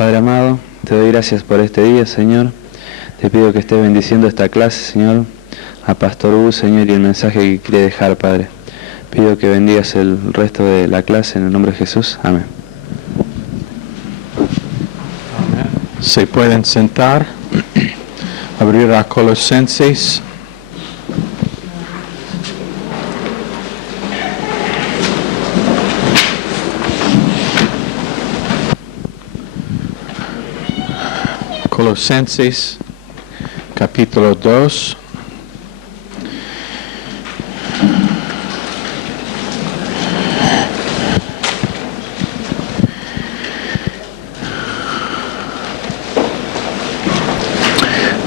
Padre amado, te doy gracias por este día, Señor. Te pido que estés bendiciendo esta clase, Señor, a Pastor Hugo, Señor, y el mensaje que quiere dejar, Padre. Pido que bendigas el resto de la clase en el nombre de Jesús. Amén. Se pueden sentar, abrir a Colosenses. Colosenses, capítulo 2.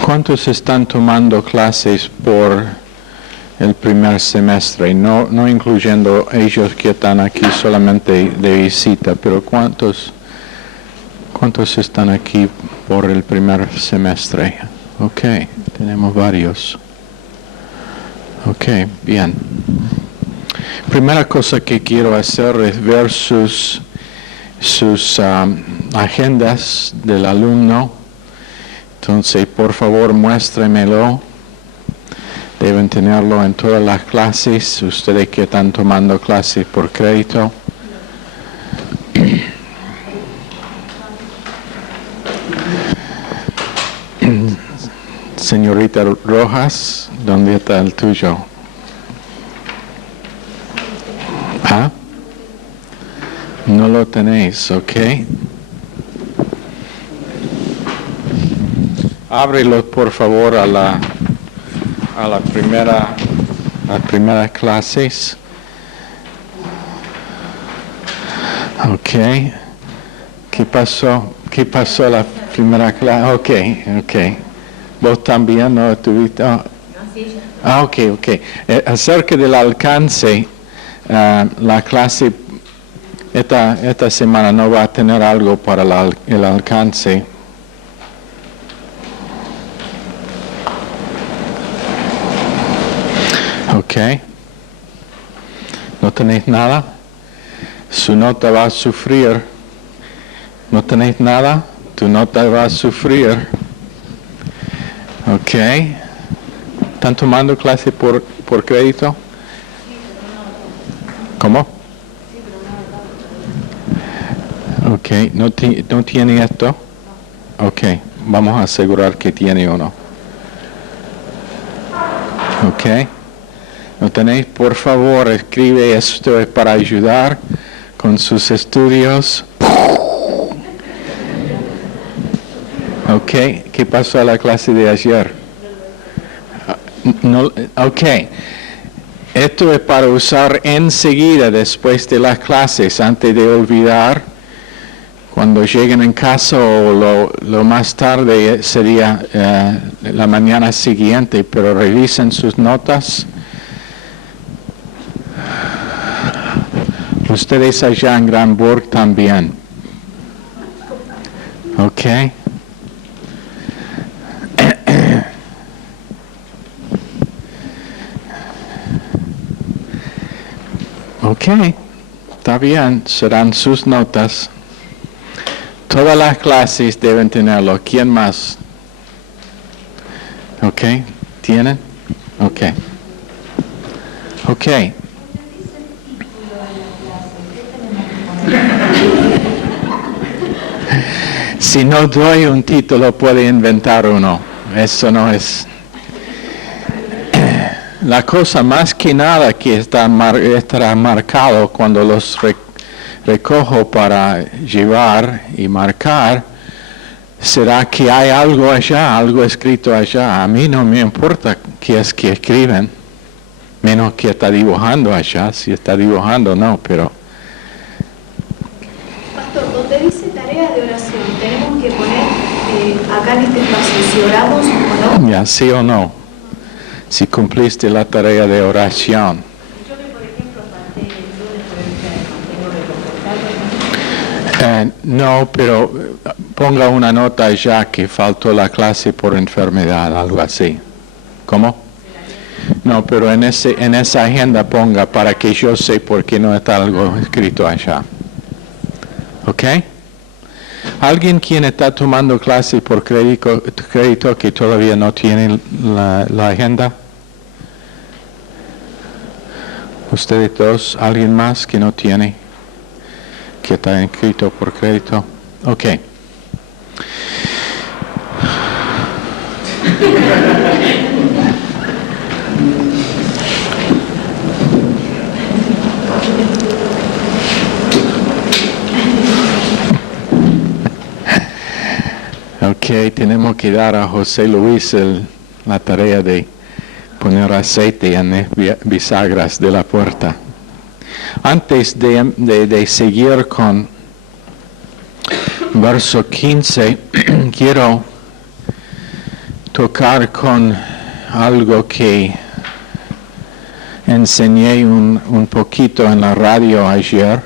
¿Cuántos están tomando clases por el primer semestre? No incluyendo ellos que están aquí solamente de visita, pero ¿cuántos están aquí por el primer semestre? Ok, tenemos varios. Ok, bien. Primera cosa que quiero hacer es ver sus agendas del alumno. Entonces, por favor, muéstremelo. Deben tenerlo en todas las clases, ustedes que están tomando clases por crédito. Señorita Rojas, ¿dónde está el tuyo? ¿Ah? No lo tenéis, ¿ok? Ábrelo, por favor, a la primera clases. Ok. ¿Qué pasó a la primera clase? Ok. ¿Vos también no estuviste? Ok. Acerca del alcance, la clase esta semana no va a tener algo para el alcance. Ok. ¿No tenéis nada? Su nota va a sufrir. ¿No tenéis nada? Tu nota va a sufrir. Ok. ¿Están tomando clase por crédito? ¿Cómo? Ok. ¿No tiene esto? Ok. Vamos a asegurar que tiene uno. Ok. ¿No tenéis? Por favor, escribe esto es para ayudar con sus estudios. Ok, ¿qué pasó a la clase de ayer? No, ok, esto es para usar enseguida después de las clases, antes de olvidar. Cuando lleguen en casa o lo más tarde sería la mañana siguiente, pero revisen sus notas. Ustedes allá en Granburg también. Ok. Ok. Está bien. Serán sus notas. Todas las clases deben tenerlo. ¿Quién más? Ok. ¿Tienen? Ok. Ok. Si no doy un título, puede inventar uno. Eso no es. La cosa más que nada que estará marcado cuando los recojo para llevar y marcar, será que hay algo allá, algo escrito allá. A mí no me importa qué es que escriben, menos que está dibujando allá. Si está dibujando, no, pero... Donde dice tarea de oración, tenemos que poner acá en este espacio si oramos o no. Ya, sí o no. Si cumpliste la tarea de oración. Yo que, por ejemplo, falté el lunes por el enfermo, No, pero ponga una nota ya que faltó la clase por enfermedad, algo así. ¿Cómo? No, pero en esa agenda ponga para que yo sé por qué no está algo escrito allá. ¿Ok? ¿Alguien quien está tomando clases por crédito que todavía no tiene la agenda? ¿Ustedes dos? ¿Alguien más que no tiene? ¿Que está inscrito por crédito? Ok. Ok, tenemos que dar a José Luis la tarea de poner aceite en las bisagras de la puerta. Antes de seguir con verso 15, quiero tocar con algo que enseñé un poquito en la radio ayer.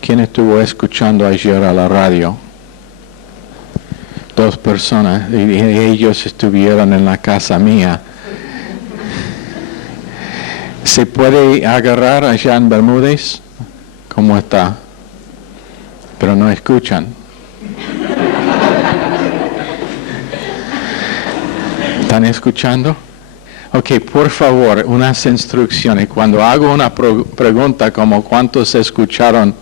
¿Quién estuvo escuchando ayer a la radio? 2 personas, y ellos estuvieron en la casa mía. ¿Se puede agarrar allá en Bermúdez? ¿Cómo está? Pero no escuchan. ¿Están escuchando? Ok, por favor, unas instrucciones. Cuando hago una pregunta como ¿cuántos escucharon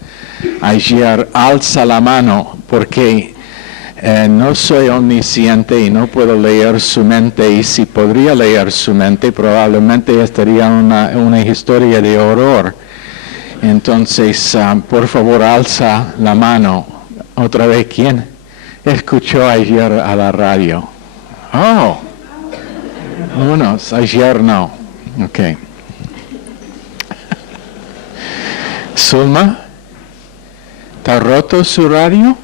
ayer? Alza la mano, porque no soy omnisciente y no puedo leer su mente, y si podría leer su mente probablemente estaría una historia de horror. Entonces, por favor, alza la mano. Otra vez, ¿quién escuchó ayer a la radio? Oh, unos, ayer no. Ok. Zulma, ¿está roto su radio?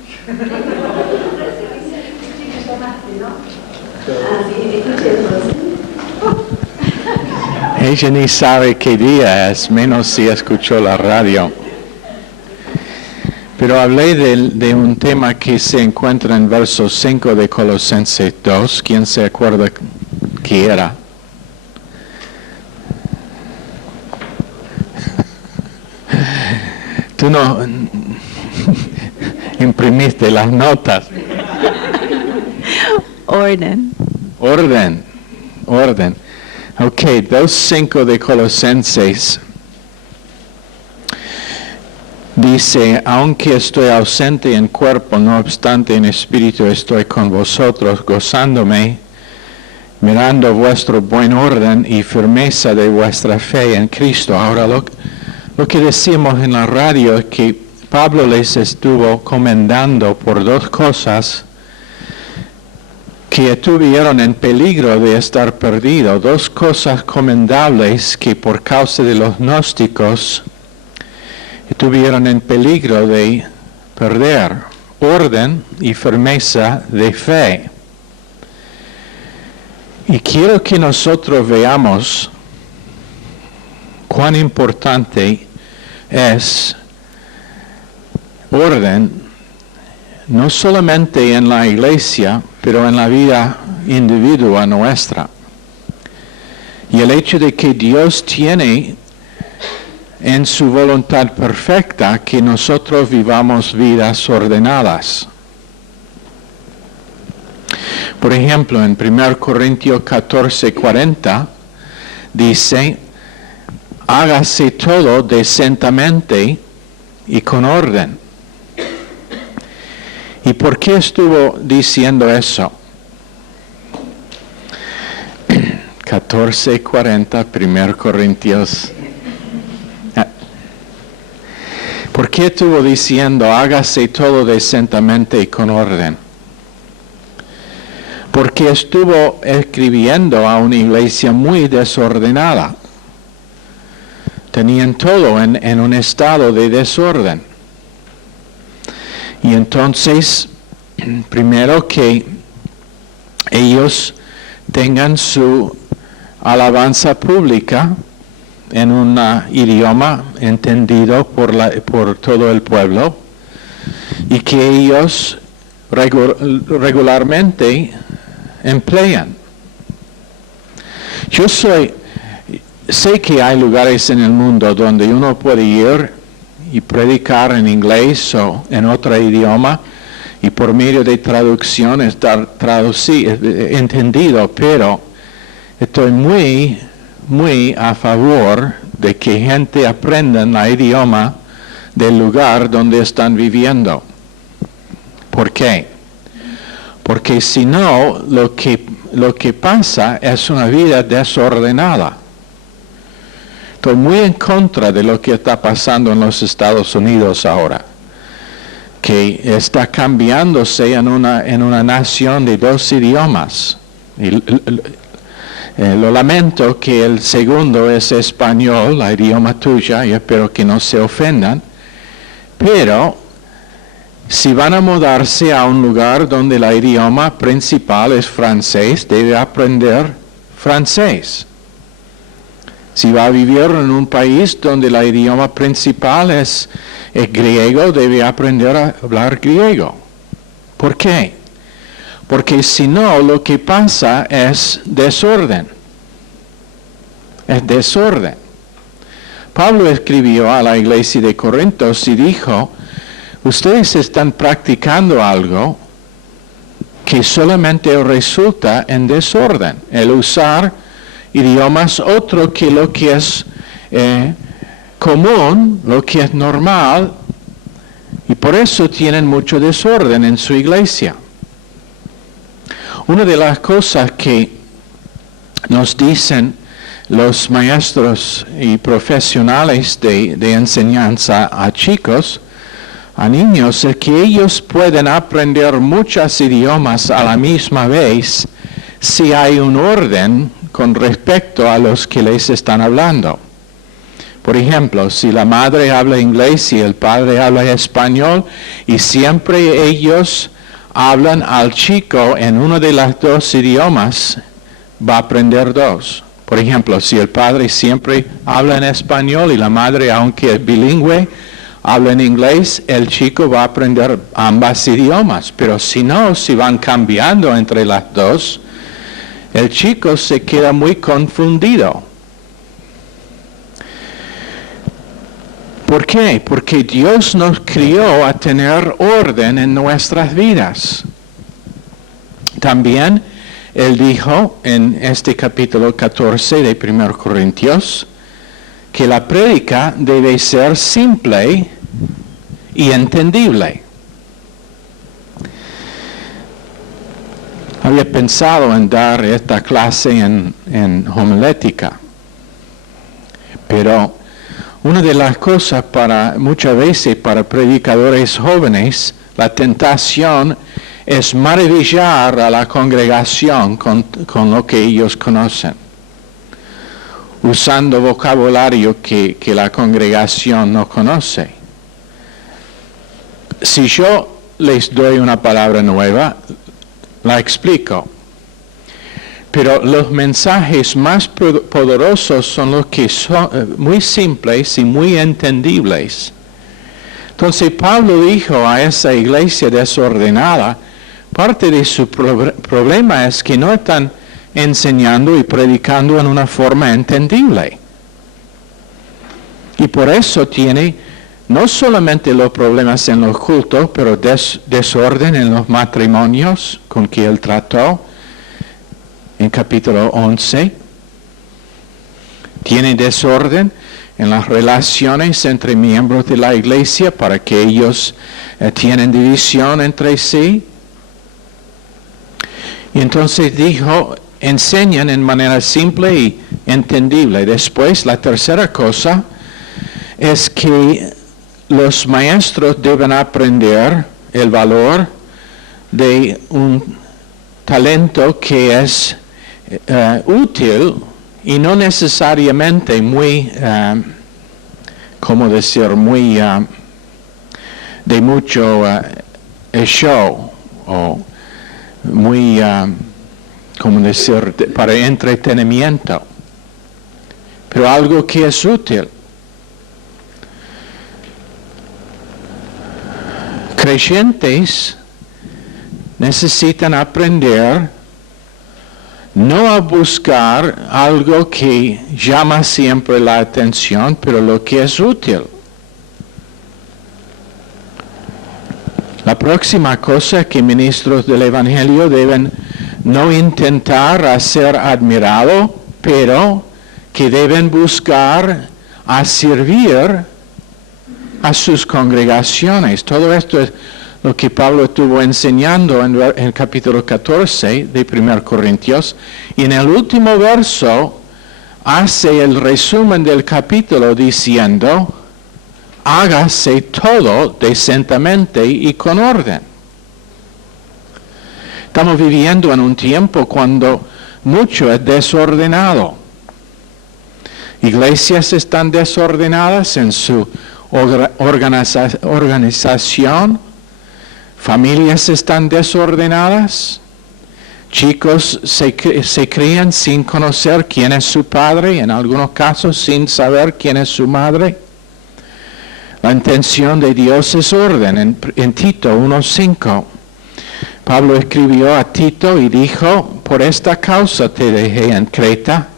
Ella ni sabe qué día es, menos si escuchó la radio. Pero hablé de un tema que se encuentra en verso 5 de Colosenses 2. ¿Quién se acuerda qué era? Tú no imprimiste las notas. Orden. Ok, 2:5 de Colosenses dice: aunque estoy ausente en cuerpo, no obstante en espíritu estoy con vosotros, gozándome, mirando vuestro buen orden y firmeza de vuestra fe en Cristo. Ahora lo que decimos en la radio es que Pablo les estuvo comendando por 2 cosas que estuvieron en peligro de estar perdidos, 2 cosas comendables que por causa de los gnósticos estuvieron en peligro de perder: orden y firmeza de fe. Y quiero que nosotros veamos cuán importante es orden, no solamente en la iglesia, pero en la vida individual nuestra. Y el hecho de que Dios tiene en su voluntad perfecta que nosotros vivamos vidas ordenadas. Por ejemplo, en 1 Corintios 14:40 dice: hágase todo decentemente y con orden. ¿Y por qué estuvo diciendo eso? 14:40, 1 Corintios. ¿Por qué estuvo diciendo hágase todo decentemente y con orden? Porque estuvo escribiendo a una iglesia muy desordenada. Tenían todo en un estado de desorden. Y entonces, primero que ellos tengan su alabanza pública en un idioma entendido por todo el pueblo, y que ellos regularmente emplean. Sé que hay lugares en el mundo donde uno puede ir y predicar en inglés o en otro idioma, y por medio de traducciones dar entendido, pero estoy muy a favor de que gente aprenda el idioma del lugar donde están viviendo. ¿Por qué? Porque si no, lo que pasa es una vida desordenada. Estoy muy en contra de lo que está pasando en los Estados Unidos ahora, que está cambiándose en una nación de dos idiomas. Lo lamento que el segundo es español, la idioma tuya, y espero que no se ofendan, pero si van a mudarse a un lugar donde el idioma principal es francés, debe aprender francés. Si va a vivir en un país donde el idioma principal es griego, debe aprender a hablar griego. ¿Por qué? Porque si no, lo que pasa es desorden. Es desorden. Pablo escribió a la iglesia de Corintios y dijo, ustedes están practicando algo que solamente resulta en desorden. El usar idiomas otro que lo que es común, lo que es normal, y por eso tienen mucho desorden en su iglesia. Una de las cosas que nos dicen los maestros y profesionales de enseñanza a chicos, a niños, es que ellos pueden aprender muchos idiomas a la misma vez si hay un orden con respecto a los que les están hablando. Por ejemplo, si la madre habla inglés y el padre habla español y siempre ellos hablan al chico en uno de los dos idiomas, va a aprender dos. Por ejemplo, si el padre siempre habla en español y la madre, aunque es bilingüe, habla en inglés, el chico va a aprender ambos idiomas. Pero si no, si van cambiando entre las dos, el chico se queda muy confundido. ¿Por qué? Porque Dios nos crió a tener orden en nuestras vidas. También Él dijo en este capítulo 14 de 1 Corintios que la prédica debe ser simple y entendible. Había pensado en dar esta clase en homilética, pero una de las cosas muchas veces para predicadores jóvenes, la tentación es maravillar a la congregación con lo que ellos conocen, usando vocabulario que la congregación no conoce. Si yo les doy una palabra nueva, la explico. Pero los mensajes más poderosos son los que son muy simples y muy entendibles. Entonces Pablo dijo a esa iglesia desordenada, parte de su problema es que no están enseñando y predicando en una forma entendible. Y por eso tiene no solamente los problemas en los cultos, pero desorden en los matrimonios con que él trató en capítulo 11. Tiene desorden en las relaciones entre miembros de la iglesia para que ellos tienen división entre sí. Y entonces dijo, enseñan en manera simple y entendible. Después, la tercera cosa es que los maestros deben aprender el valor de un talento que es útil y no necesariamente muy, de mucho show o muy, para entretenimiento, pero algo que es útil. Creyentes necesitan aprender no a buscar algo que llama siempre la atención, pero lo que es útil. La próxima cosa que ministros del Evangelio deben no intentar hacer admirado, pero que deben buscar a servir a sus congregaciones. Todo esto es lo que Pablo estuvo enseñando en el capítulo 14 de 1 Corintios. Y en el último verso hace el resumen del capítulo diciendo: hágase todo decentemente y con orden. Estamos viviendo en un tiempo cuando mucho es desordenado. Iglesias están desordenadas en su organización, familias están desordenadas, chicos se crían sin conocer quién es su padre, en algunos casos sin saber quién es su madre. La intención de Dios es orden. En Tito 1:5, Pablo escribió a Tito y dijo: por esta causa te dejé en Creta,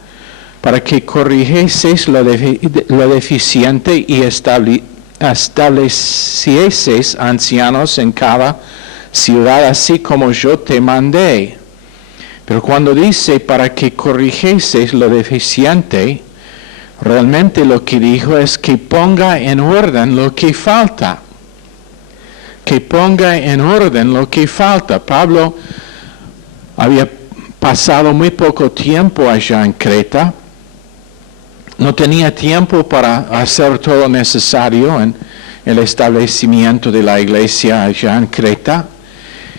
para que corrigieses lo deficiente y establecieses ancianos en cada ciudad, así como yo te mandé. Pero cuando dice para que corrigieses lo deficiente, realmente lo que dijo es que ponga en orden lo que falta. Que ponga en orden lo que falta. Pablo había pasado muy poco tiempo allá en Creta. No tenía tiempo para hacer todo necesario en el establecimiento de la iglesia allá en Creta.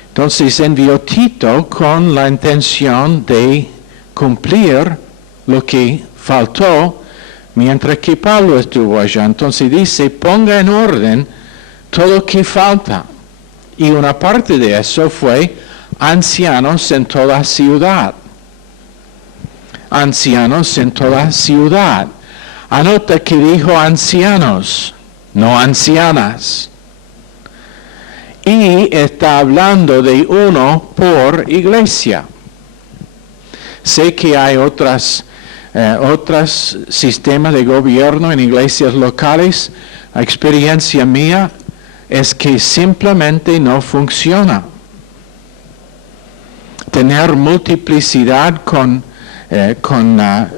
Entonces envió Tito con la intención de cumplir lo que faltó mientras que Pablo estuvo allá. Entonces dice: ponga en orden todo lo que falta. Y una parte de eso fue ancianos en toda ciudad. Ancianos en toda ciudad. Anota que dijo ancianos, no ancianas. Y está hablando de uno por iglesia. Sé que hay otros sistemas de gobierno en iglesias locales. La experiencia mía es que simplemente no funciona. Tener multiplicidad con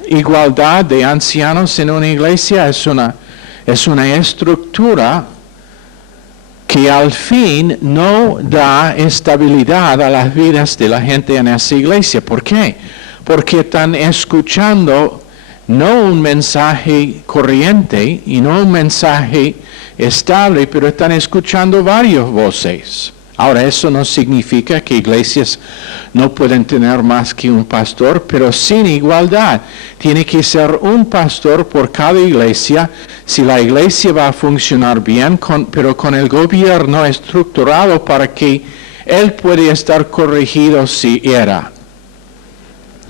igualdad de ancianos en una iglesia es una estructura que al fin no da estabilidad a las vidas de la gente en esa iglesia. ¿Por qué? Porque están escuchando no un mensaje corriente y no un mensaje estable, pero están escuchando varias voces. Ahora, eso no significa que iglesias no pueden tener más que un pastor, pero sin igualdad. Tiene que ser un pastor por cada iglesia, si la iglesia va a funcionar bien, pero con el gobierno estructurado para que él pueda estar corregido si era,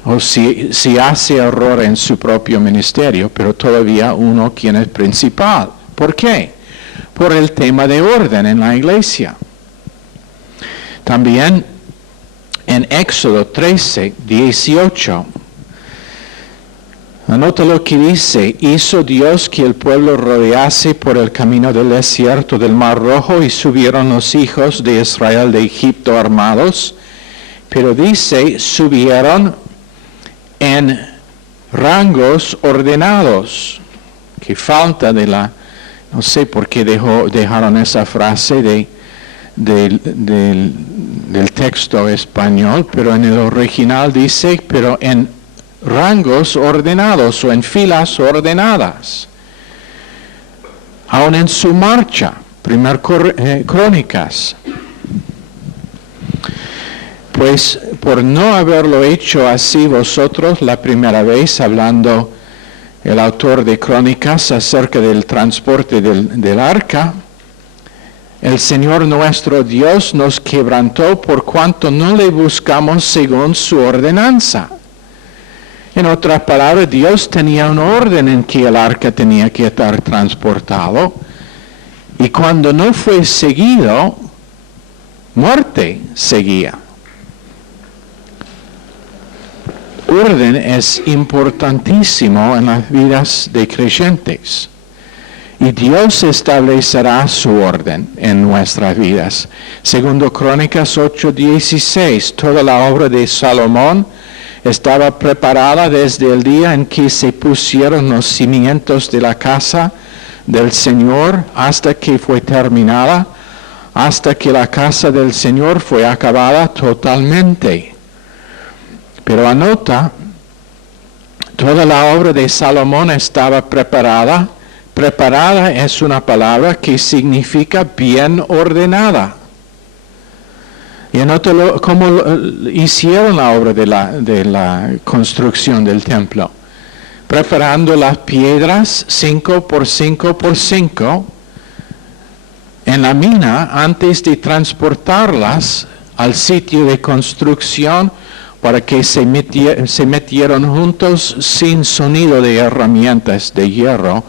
o si hace error en su propio ministerio, pero todavía uno quien es principal. ¿Por qué? Por el tema de orden en la iglesia. También en Éxodo 13:18, anota lo que dice: hizo Dios que el pueblo rodease por el camino del desierto del Mar Rojo, y subieron los hijos de Israel de Egipto armados. Pero dice, subieron en rangos ordenados. Que falta de la, no sé por qué dejaron esa frase del texto español, pero en el original dice, pero en rangos ordenados o en filas ordenadas. Aún en su marcha, 1 Crónicas. Pues por no haberlo hecho así vosotros la primera vez, hablando el autor de Crónicas acerca del transporte del arca, el Señor nuestro Dios nos quebrantó por cuanto no le buscamos según su ordenanza. En otras palabras, Dios tenía un orden en que el arca tenía que estar transportado, y cuando no fue seguido, muerte seguía. Orden es importantísimo en las vidas de creyentes. Y Dios establecerá su orden en nuestras vidas. Segundo Crónicas 8:16, toda la obra de Salomón estaba preparada desde el día en que se pusieron los cimientos de la casa del Señor hasta que fue terminada, hasta que la casa del Señor fue acabada totalmente. Pero anota, toda la obra de Salomón estaba preparada. Preparada es una palabra que significa bien ordenada. Y anota cómo hicieron la obra de la construcción del templo. Preparando las piedras 5 por 5 por 5 en la mina antes de transportarlas al sitio de construcción para que se metieron juntos sin sonido de herramientas de hierro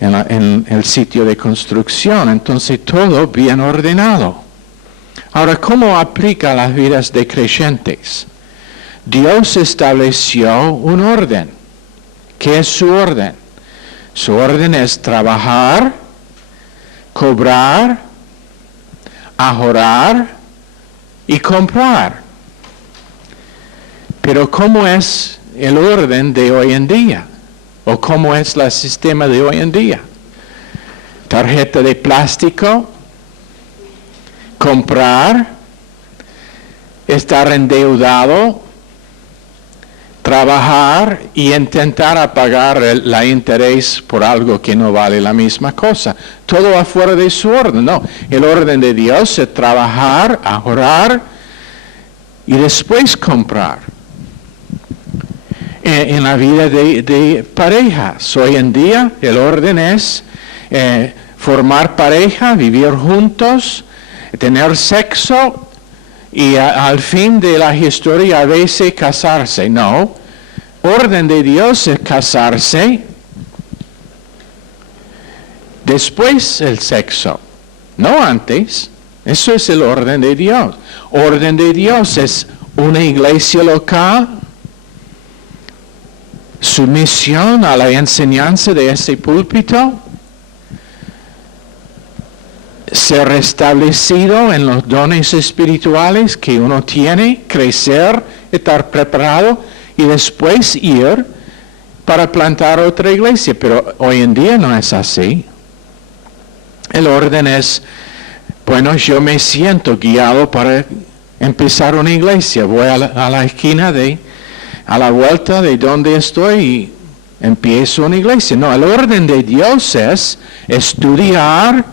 en el sitio de construcción. Entonces todo bien ordenado. Ahora, ¿cómo aplica a las vidas de creyentes? Dios estableció un orden. ¿Qué es su orden? Su orden es trabajar, cobrar, ahorrar y comprar. Pero ¿cómo es el orden de hoy en día? ¿O cómo es el sistema de hoy en día? Tarjeta de plástico, comprar, estar endeudado, trabajar y intentar pagar el interés por algo que no vale la misma cosa. Todo afuera de su orden. No, el orden de Dios es trabajar, ahorrar y después comprar. En la vida de parejas, hoy en día el orden es formar pareja, vivir juntos, tener sexo y al fin de la historia a veces casarse. No, orden de Dios es casarse, después el sexo, no antes. Eso es el orden de Dios. Orden de Dios es una iglesia local, sumisión a la enseñanza de ese púlpito, ser restablecido en los dones espirituales que uno tiene, crecer, estar preparado y después ir para plantar otra iglesia. Pero hoy en día no es así. El orden es, bueno, yo me siento guiado para empezar una iglesia. Voy a la esquina a la vuelta de donde estoy y empiezo una iglesia. No, el orden de Dios es estudiar,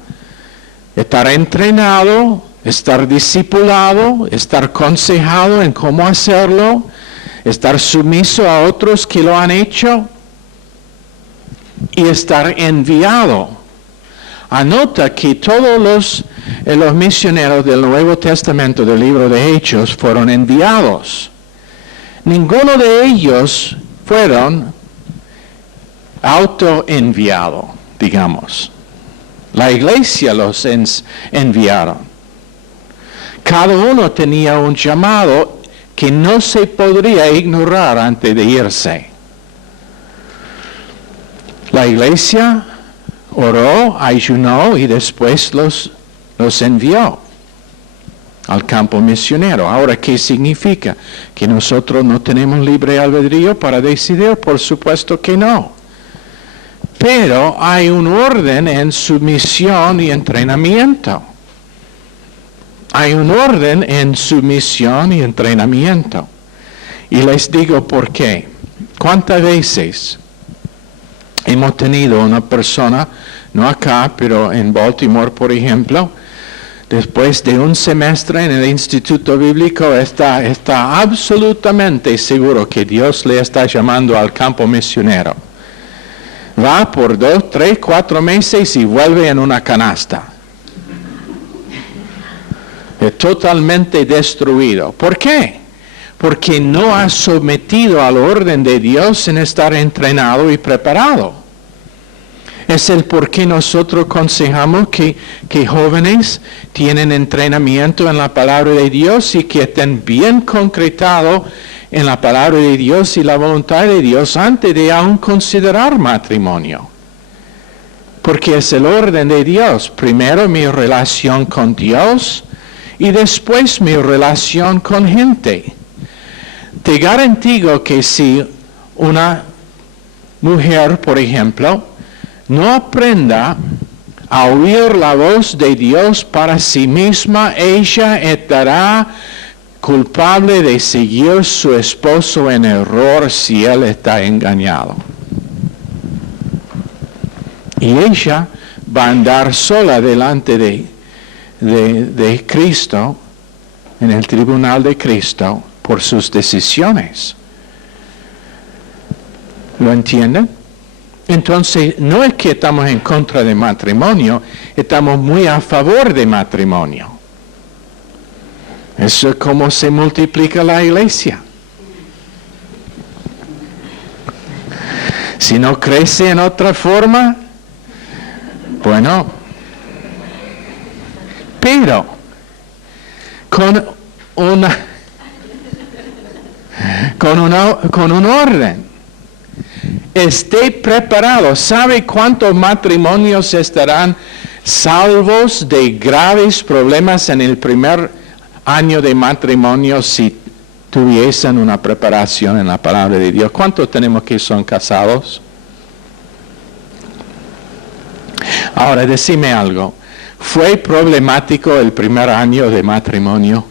estar entrenado, estar discipulado, estar aconsejado en cómo hacerlo, estar sumiso a otros que lo han hecho y estar enviado. Anota que todos los misioneros del Nuevo Testamento del libro de Hechos fueron enviados. Ninguno de ellos fueron autoenviados, digamos. La iglesia los enviaron. Cada uno tenía un llamado que no se podría ignorar antes de irse. La iglesia oró, ayunó y después los envió al campo misionero. Ahora, ¿qué significa? ¿Que nosotros no tenemos libre albedrío para decidir? Por supuesto que no. Pero hay un orden en su misión y entrenamiento. Hay un orden en su misión y entrenamiento. Y les digo por qué. ¿Cuántas veces hemos tenido una persona, no acá, pero en Baltimore, por ejemplo, después de un semestre en el Instituto Bíblico, está absolutamente seguro que Dios le está llamando al campo misionero? Va por 2, 3, 4 meses y vuelve en una canasta. Es totalmente destruido. ¿Por qué? Porque no ha sometido al orden de Dios en estar entrenado y preparado. Es el por qué nosotros aconsejamos que jóvenes tienen entrenamiento en la palabra de Dios y que estén bien concretados en la palabra de Dios y la voluntad de Dios antes de aún considerar matrimonio. Porque es el orden de Dios. Primero mi relación con Dios y después mi relación con gente. Te garantizo que si una mujer, por ejemplo, no aprenda a oír la voz de Dios para sí misma, ella estará culpable de seguir su esposo en error si él está engañado. Y ella va a andar sola delante de Cristo, en el tribunal de Cristo, por sus decisiones. ¿Lo entienden? Entonces, no es que estamos en contra del matrimonio, estamos muy a favor del matrimonio. Eso es como se multiplica la iglesia. Si no crece en otra forma, bueno, pero con un orden. Esté preparado. ¿Sabe cuántos matrimonios estarán salvos de graves problemas en el primer año de matrimonio si tuviesen una preparación en la palabra de Dios? ¿Cuántos tenemos que son casados? Ahora, decime algo. ¿Fue problemático el primer año de matrimonio?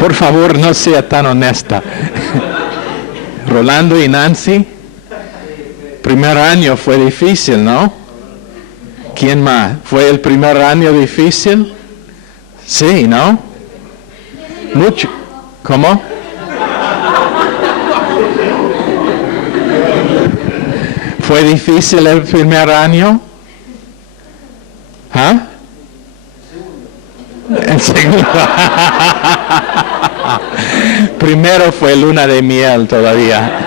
Por favor, no sea tan honesta. Rolando y Nancy, primer año fue difícil, ¿no? ¿Quién más? ¿Fue el primer año difícil? Sí, ¿no? Mucho. ¿Cómo? ¿Fue difícil el primer año? ¿Ah? El segundo. Primero fue luna de miel todavía.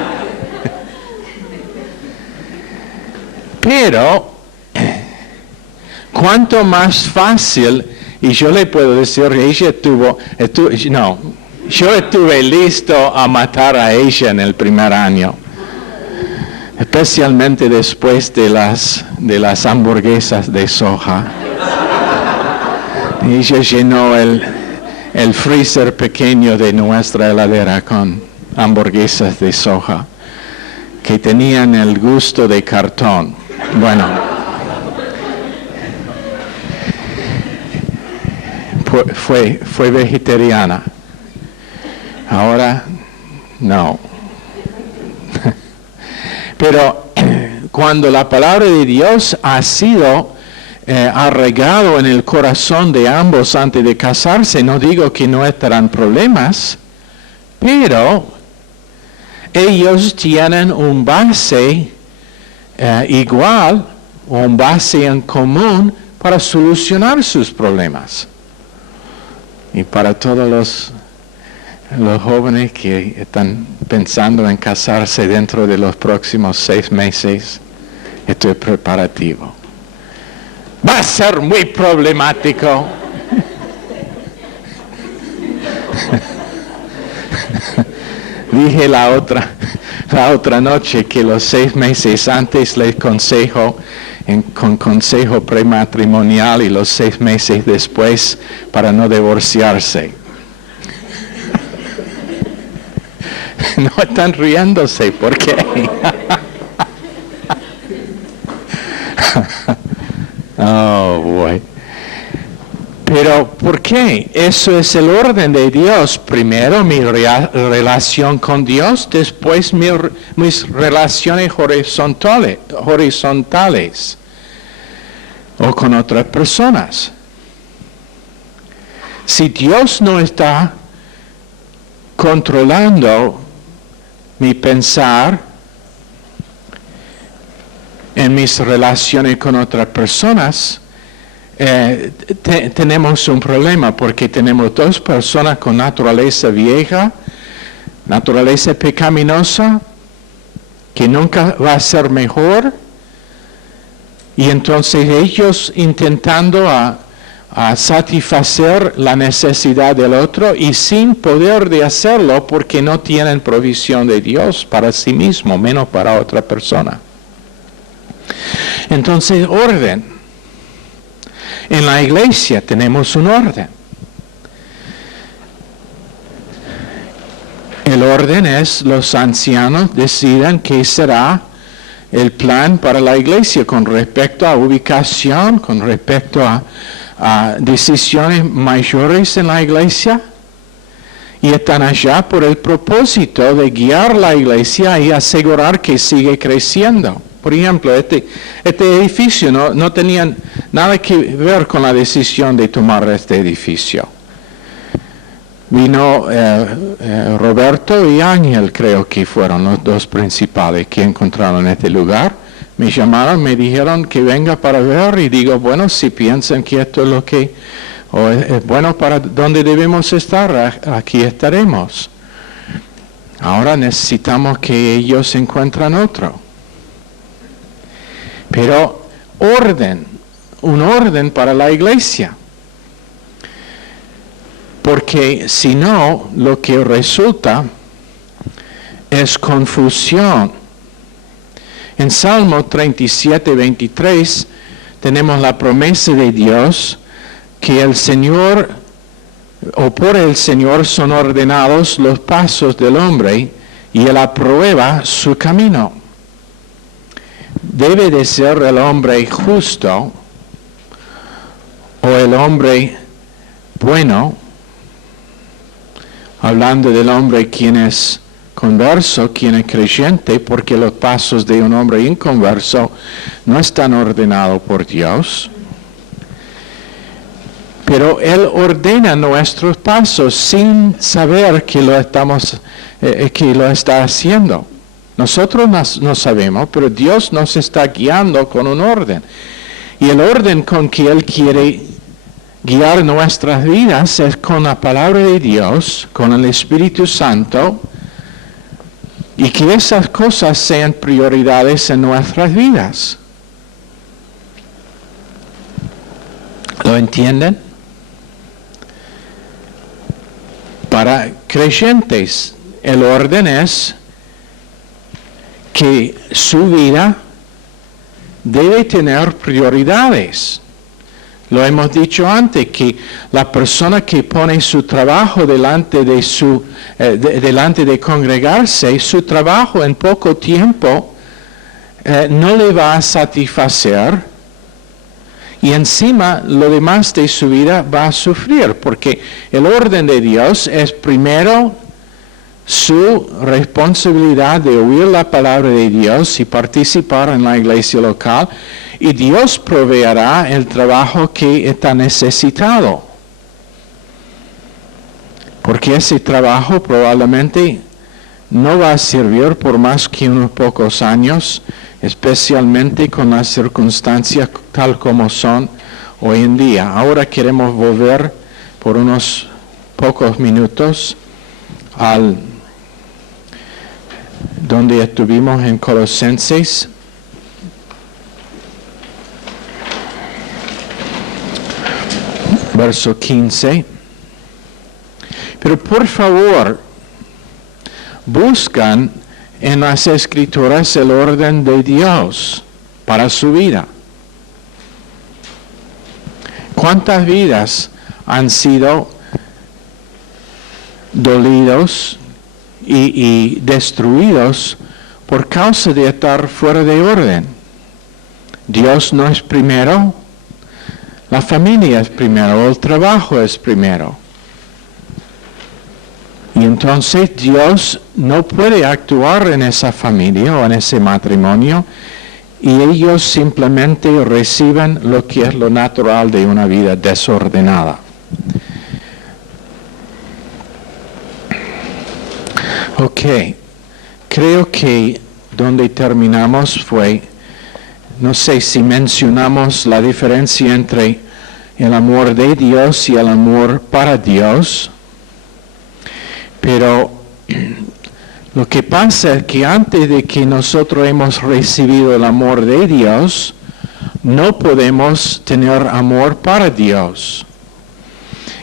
Pero, cuanto más fácil, y yo le puedo decir, ella yo estuve listo a matar a ella en el primer año. Especialmente después de las hamburguesas de soja. Ella llenó el freezer pequeño de nuestra heladera con hamburguesas de soja que tenían el gusto de cartón. Bueno, fue vegetariana. Ahora, no. Pero cuando la palabra de Dios ha sido arraigado en el corazón de ambos antes de casarse, no digo que no estarán problemas, pero ellos tienen un base igual, o un base en común para solucionar sus problemas. Y para todos los jóvenes que están pensando en casarse dentro de los próximos 6 meses, esto es preparativo. Va a ser muy problemático. Dije la otra noche que los 6 meses antes les consejo con consejo prematrimonial y los 6 meses después para no divorciarse. No están riéndose, ¿por qué? Oh, boy. Pero, ¿por qué? Eso es el orden de Dios. Primero mi relación con Dios, después mis relaciones horizontales o con otras personas. Si Dios no está controlando mi pensar en mis relaciones con otras personas, tenemos un problema porque tenemos 2 personas con naturaleza vieja, naturaleza pecaminosa, que nunca va a ser mejor, y entonces ellos intentando a a satisfacer la necesidad del otro y sin poder de hacerlo porque no tienen provisión de Dios para sí mismo, menos para otra persona. Entonces, orden. En la iglesia tenemos un orden. El orden es los ancianos deciden qué será el plan para la iglesia con respecto a ubicación, con respecto a decisiones mayores en la iglesia, y están allá por el propósito de guiar la iglesia y asegurar que sigue creciendo. Por ejemplo, este edificio no tenía nada que ver con la decisión de tomar este edificio. Vino Roberto y Ángel, creo que fueron los dos principales que encontraron este lugar. Me llamaron, me dijeron que venga para ver y digo, bueno, si piensan que esto es lo que es bueno para donde debemos estar, aquí estaremos. Ahora necesitamos que ellos encuentren otro. Pero un orden para la iglesia. Porque si no, lo que resulta es confusión. En Salmo 37, 23 tenemos la promesa de Dios que el Señor, o por el Señor son ordenados los pasos del hombre y Él aprueba su camino. Debe de ser el hombre justo o el hombre bueno, hablando del hombre quien es converso, quien es creyente, porque los pasos de un hombre inconverso no están ordenados por Dios. Pero Él ordena nuestros pasos sin saber que lo está haciendo. Nosotros no sabemos, pero Dios nos está guiando con un orden. Y el orden con que Él quiere guiar nuestras vidas es con la palabra de Dios, con el Espíritu Santo, y que esas cosas sean prioridades en nuestras vidas. ¿Lo entienden? Para creyentes, el orden es que su vida debe tener prioridades. Lo hemos dicho antes, que la persona que pone su trabajo delante de congregarse, su trabajo en poco tiempo no le va a satisfacer y encima lo demás de su vida va a sufrir, porque el orden de Dios es primero su responsabilidad de oír la palabra de Dios y participar en la iglesia local, y Dios proveerá el trabajo que está necesitado. Porque ese trabajo probablemente no va a servir por más que unos pocos años, especialmente con las circunstancias tal como son hoy en día. Ahora queremos volver por unos pocos minutos al donde estuvimos en Colosenses. Verso 15. Pero por favor, buscan en las Escrituras el orden de Dios para su vida. ¿Cuántas vidas han sido dolidos y destruidos por causa de estar fuera de orden? Dios no es primero, la familia es primero, el trabajo es primero. Y entonces Dios no puede actuar en esa familia o en ese matrimonio, y ellos simplemente reciben lo que es lo natural de una vida desordenada. Ok, creo que donde terminamos fue, no sé si mencionamos la diferencia entre el amor de Dios y el amor para Dios, pero lo que pasa es que antes de que nosotros hemos recibido el amor de Dios, no podemos tener amor para Dios.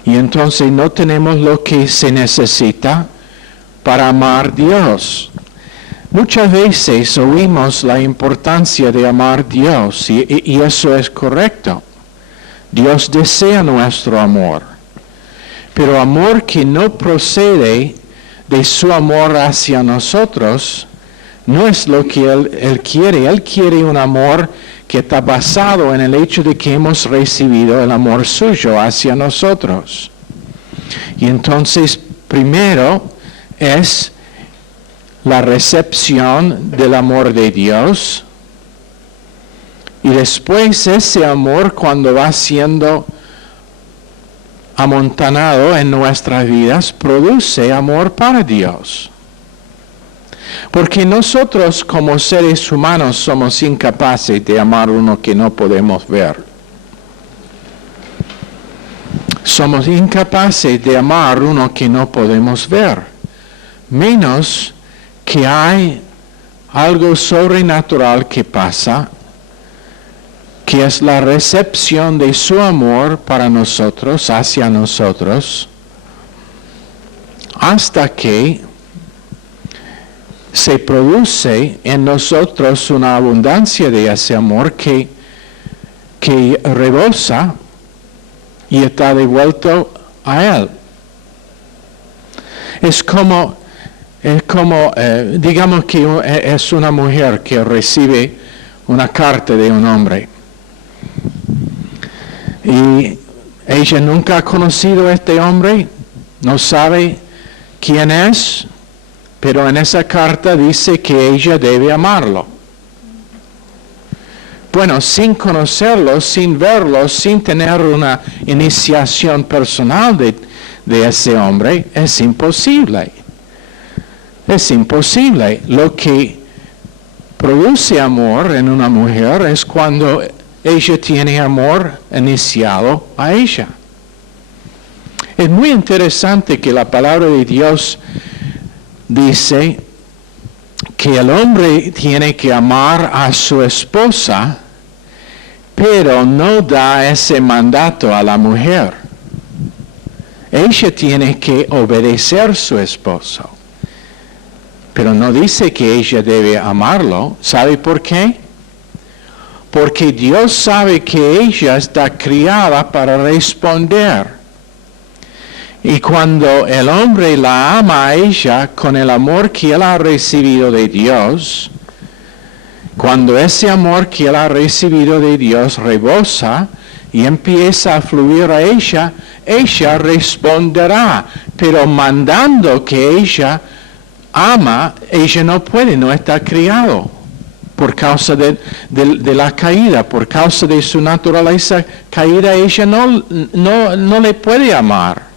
Y entonces no tenemos lo que se necesita para amar a Dios. Muchas veces oímos la importancia de amar a Dios y eso es correcto. Dios desea nuestro amor. Pero amor que no procede de su amor hacia nosotros no es lo que Él quiere. Él quiere un amor que está basado en el hecho de que hemos recibido el amor suyo hacia nosotros. Y entonces, primero es la recepción del amor de Dios, y después ese amor, cuando va siendo amontonado en nuestras vidas, produce amor para Dios. Porque nosotros como seres humanos somos incapaces de amar a uno que no podemos ver. Somos incapaces de amar a uno que no podemos ver, menos que hay algo sobrenatural que pasa, que es la recepción de su amor para nosotros, hacia nosotros, hasta que se produce en nosotros una abundancia de ese amor que rebosa y está devuelto a Él. Es como digamos que es una mujer que recibe una carta de un hombre. Y ella nunca ha conocido a este hombre, no sabe quién es, pero en esa carta dice que ella debe amarlo. Bueno, sin conocerlo, sin verlo, sin tener una iniciación personal de ese hombre, es imposible. Es imposible. Lo que produce amor en una mujer es cuando ella tiene amor iniciado a ella. Es muy interesante que la palabra de Dios dice que el hombre tiene que amar a su esposa, pero no da ese mandato a la mujer. Ella tiene que obedecer a su esposo, pero no dice que ella debe amarlo. ¿Sabe por qué? Porque Dios sabe que ella está criada para responder. Y cuando el hombre la ama a ella con el amor que él ha recibido de Dios, cuando ese amor que él ha recibido de Dios rebosa y empieza a fluir a ella, ella responderá. Pero mandando que ella ama, ella no puede, no está criado. Por causa de la caída, por causa de su naturaleza caída, ella no le puede amar,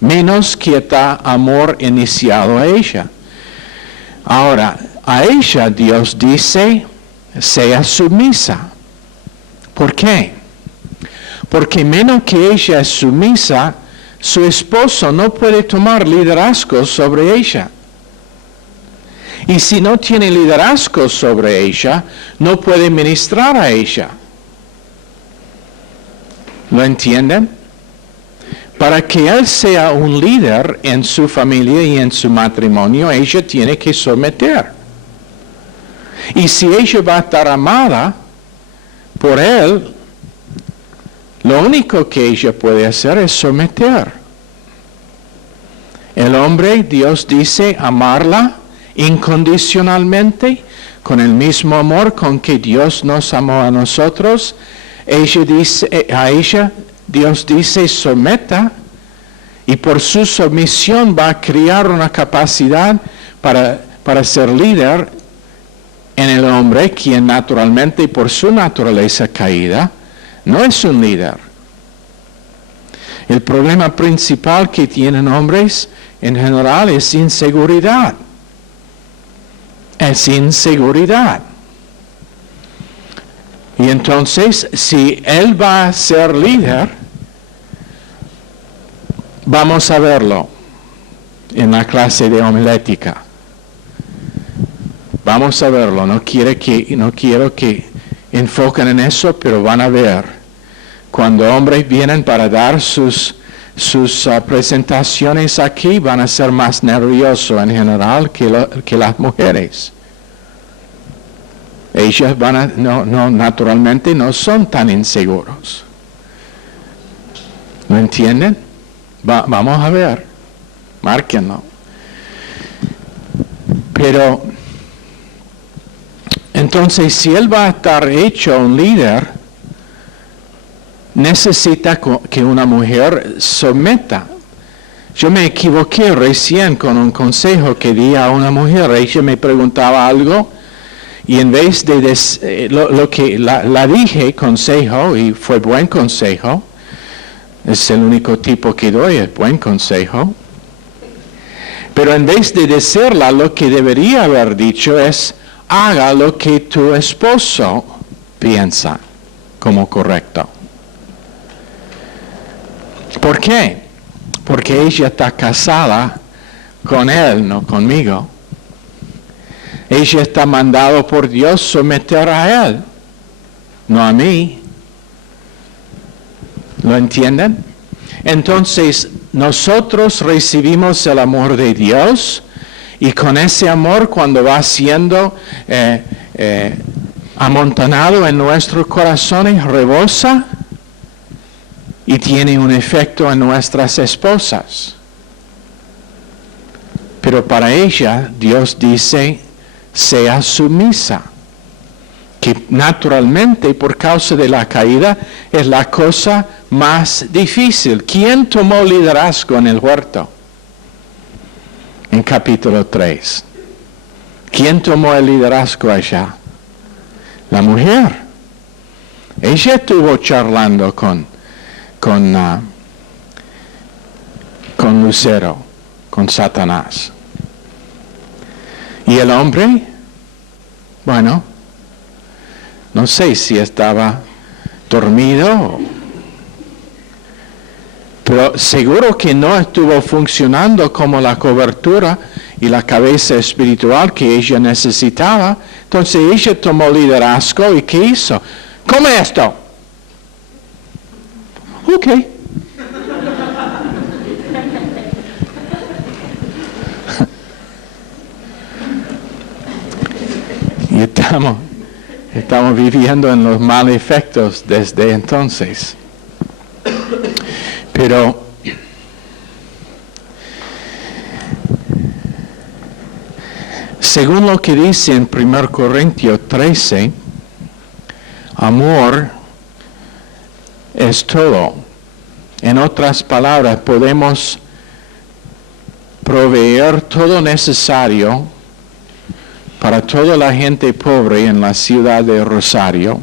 menos que está amor iniciado a ella. Ahora, a ella Dios dice, sea sumisa. ¿Por qué? Porque menos que ella es sumisa, su esposo no puede tomar liderazgo sobre ella. Y si no tiene liderazgo sobre ella, no puede ministrar a ella. ¿Lo entienden? Para que él sea un líder en su familia y en su matrimonio, ella tiene que someter. Y si ella va a estar amada por él, lo único que ella puede hacer es someter. El hombre, Dios dice, amarla incondicionalmente, con el mismo amor con que Dios nos amó a nosotros. A ella Dios dice someta, y por su sumisión va a crear una capacidad para ser líder en el hombre, quien naturalmente por su naturaleza caída no es un líder. El problema principal que tienen hombres en general es inseguridad. Es inseguridad. Y entonces, si él va a ser líder, vamos a verlo en la clase de homilética. Vamos a verlo. No quiero que enfocan en eso, pero van a ver, cuando hombres vienen para dar sus presentaciones aquí, van a ser más nerviosos en general que las mujeres. Ellas naturalmente no son tan inseguros. ¿Lo entienden? Vamos a ver. Márquenlo. Pero, entonces, si él va a estar hecho un líder, necesita que una mujer someta. Yo me equivoqué recién con un consejo que di a una mujer. Ella me preguntaba algo y en vez de lo que la dije consejo, y fue buen consejo, es el único tipo que doy, es buen consejo. Pero en vez de decirla, lo que debería haber dicho es, haga lo que tu esposo piensa como correcto. ¿Por qué? Porque ella está casada con él, no conmigo. Ella está mandado por Dios someter a él, no a mí. ¿Lo entienden? Entonces, nosotros recibimos el amor de Dios y con ese amor, cuando va siendo amontonado en nuestros corazones, rebosa y tiene un efecto en nuestras esposas. Pero para ella, Dios dice, sea sumisa, que naturalmente por causa de la caída es la cosa más difícil. ¿Quién tomó liderazgo en el huerto? En capítulo 3. ¿Quién tomó el liderazgo allá? La mujer. Ella estuvo charlando con Lucero, con Satanás. ¿Y el hombre? Bueno, no sé si estaba dormido, pero seguro que no estuvo funcionando como la cobertura y la cabeza espiritual que ella necesitaba. Entonces ella tomó liderazgo y ¿qué hizo? ¡Come esto! Ok. Y estamos viviendo en los malos efectos desde entonces. Pero según lo que dice en 1 Corintios 13, amor es todo. En otras palabras, podemos proveer todo necesario para toda la gente pobre en la ciudad de Rosario,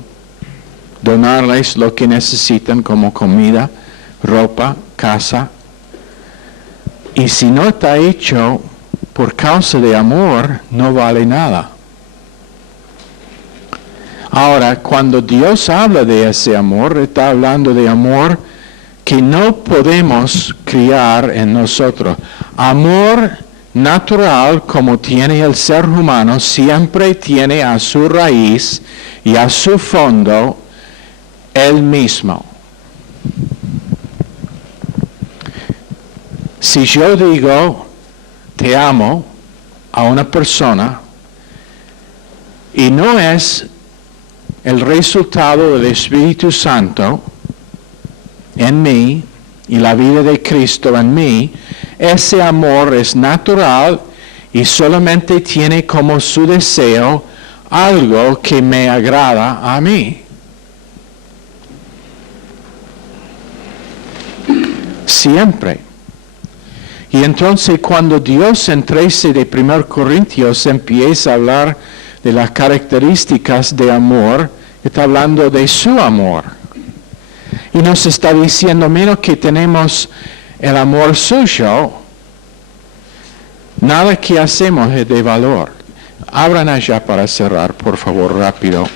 donarles lo que necesitan como comida, ropa, casa. Y si no está hecho por causa de amor, no vale nada. Ahora, cuando Dios habla de ese amor, está hablando de amor que no podemos criar en nosotros. Amor natural, como tiene el ser humano, siempre tiene a su raíz y a su fondo él mismo. Si yo digo te amo a una persona y no es el resultado del Espíritu Santo en mí y la vida de Cristo en mí, ese amor es natural y solamente tiene como su deseo algo que me agrada a mí. Siempre. Y entonces cuando Dios en 13 de 1 Corintios empieza a hablar de las características de amor, está hablando de su amor. Y nos está diciendo, menos que tenemos el amor suyo, nada que hacemos es de valor. Abran allá para cerrar, por favor, rápido.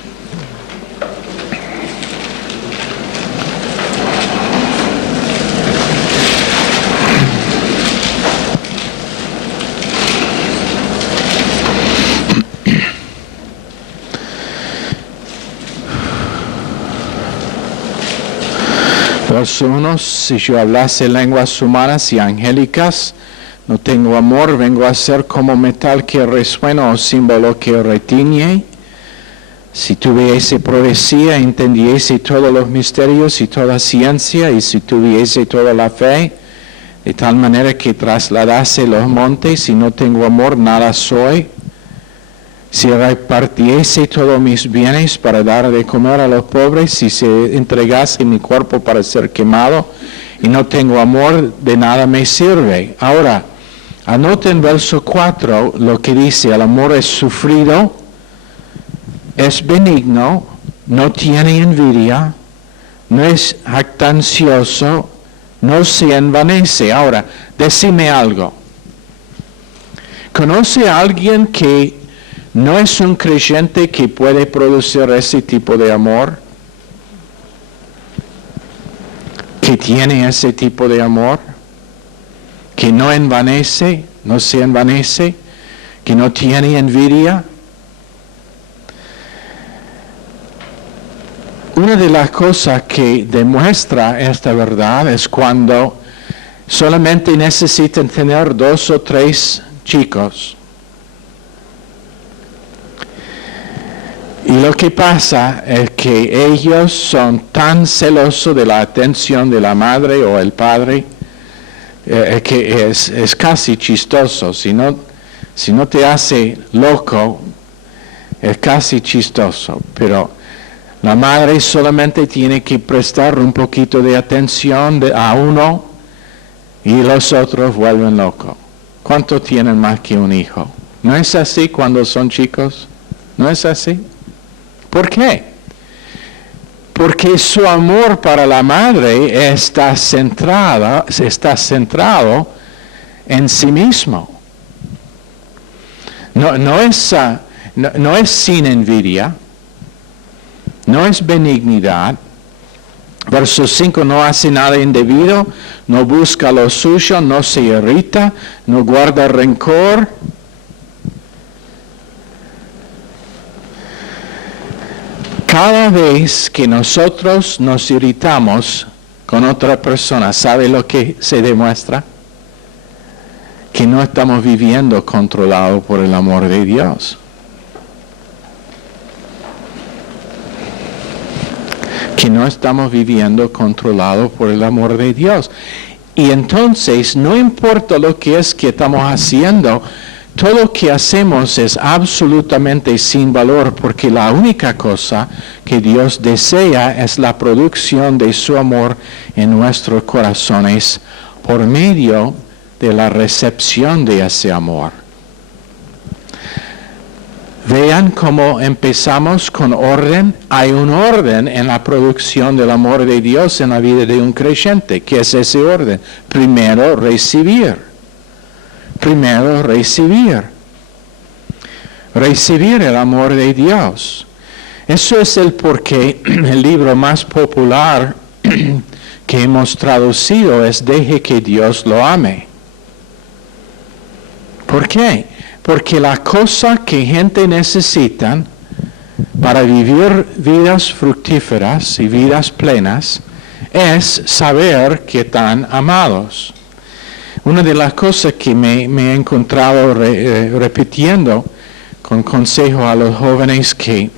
Verso 1, si yo hablase lenguas humanas y angélicas, no tengo amor, vengo a ser como metal que resuena o símbolo que retiñe. Si tuviese profecía, entendiese todos los misterios y toda ciencia, y si tuviese toda la fe, de tal manera que trasladase los montes, y no tengo amor, nada soy. Si repartiese todos mis bienes para dar de comer a los pobres, si se entregase mi cuerpo para ser quemado, y no tengo amor, de nada me sirve. Ahora, anoten verso 4 lo que dice: el amor es sufrido, es benigno, no tiene envidia, no es jactancioso, no se envanece. Ahora, decime algo. ¿Conoce a alguien que no es un creyente que puede producir ese tipo de amor? ¿Que tiene ese tipo de amor? ¿Que no envanece, no se envanece? ¿Que no tiene envidia? Una de las cosas que demuestra esta verdad es cuando solamente necesitan tener 2 o 3 chicos. Y lo que pasa es que ellos son tan celosos de la atención de la madre o el padre que es casi chistoso. Si no te hace loco, es casi chistoso. Pero la madre solamente tiene que prestar un poquito de atención a uno y los otros vuelven locos. ¿Cuántos tienen más que un hijo? ¿No es así cuando son chicos? ¿No es así? ¿Por qué? Porque su amor para la madre está centrado en sí mismo. No es sin envidia. No es benignidad. Verso 5, no hace nada indebido, no busca lo suyo, no se irrita, no guarda rencor. Cada vez que nosotros nos irritamos con otra persona, ¿sabe lo que se demuestra? Que no estamos viviendo controlados por el amor de Dios. Que no estamos viviendo controlados por el amor de Dios. Y entonces, no importa lo que es que estamos haciendo, todo lo que hacemos es absolutamente sin valor, porque la única cosa que Dios desea es la producción de su amor en nuestros corazones por medio de la recepción de ese amor. Vean cómo empezamos con orden. Hay un orden en la producción del amor de Dios en la vida de un creyente. ¿Qué es ese orden? Primero, recibir. Primero, recibir. Recibir el amor de Dios. Eso es el porqué el libro más popular que hemos traducido es Deje que Dios lo ame. ¿Por qué? Porque la cosa que gente necesita para vivir vidas fructíferas y vidas plenas es saber que están amados. Una de las cosas que me he encontrado repitiendo con consejo a los jóvenes que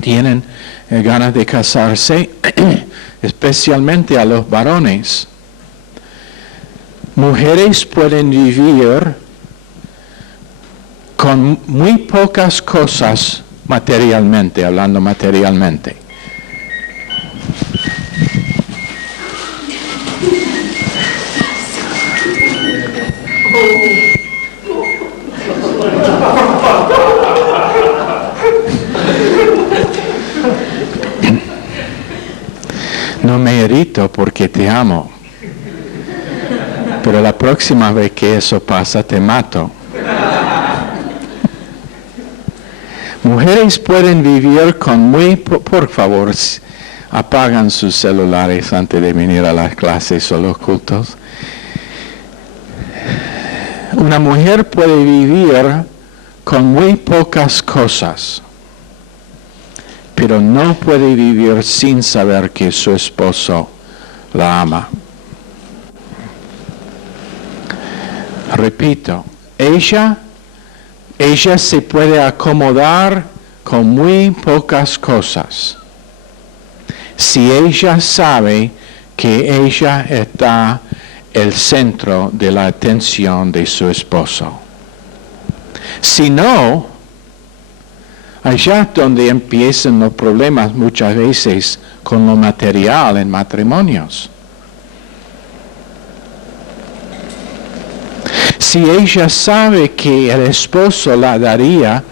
tienen ganas de casarse, especialmente a los varones. Mujeres pueden vivir con muy pocas cosas materialmente, hablando materialmente. No me irrito porque te amo, pero la próxima vez que eso pasa te mato. Mujeres pueden vivir con muy... Por favor, apagan sus celulares antes de venir a las clases o los cultos. Una mujer puede vivir con muy pocas cosas. pero no puede vivir sin saber que su esposo la ama. Repito, ella se puede acomodar con muy pocas cosas. Si ella sabe que ella está el centro de la atención de su esposo. Si no, allá donde empiezan los problemas muchas veces con lo material en matrimonios. Si ella sabe que el esposo la daría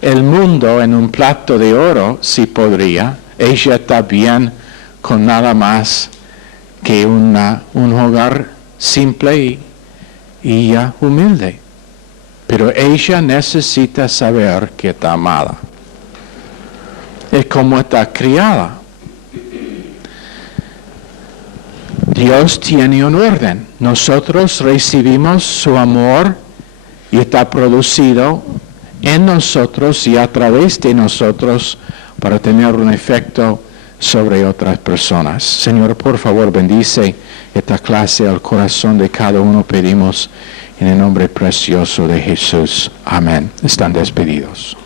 el mundo en un plato de oro, si podría, ella está bien con nada más que un hogar simple y humilde. Pero ella necesita saber que está amada. Es como está criada. Dios tiene un orden. Nosotros recibimos su amor y está producido en nosotros y a través de nosotros para tener un efecto sobre otras personas. Señor, por favor, bendice esta clase al corazón de cada uno, pedimos en el nombre precioso de Jesús. Amén. Están despedidos.